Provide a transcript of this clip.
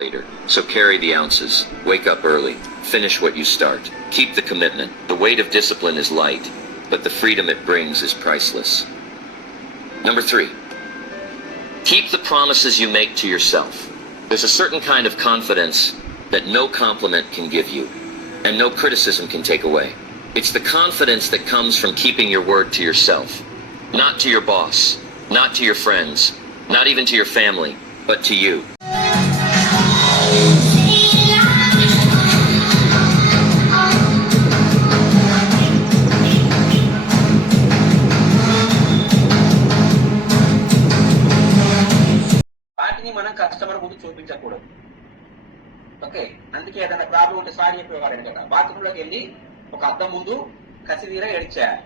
later. So carry the ounces. Wake up early. Finish what you start. Keep the commitment. The weight of discipline is light, but the freedom it brings is priceless. Number 3. Keep the promises you make to yourself. There's a certain kind of confidence that no compliment can give you, and no criticism can take away. It's the confidence that comes from keeping your word to yourself. Not to your boss, not to your friends, not even to your family, but to you. వాటిని మనం customer ముందు చూపించకూడదు. Okay, అందుకే ఏదైనా problem ఉంటే sorry చెప్పేవాడు అనమాట. బాత్రూంలోకి వెళ్ళి ఒక అద్దం ముందు కసిదీర ఏడ్చేయాలి.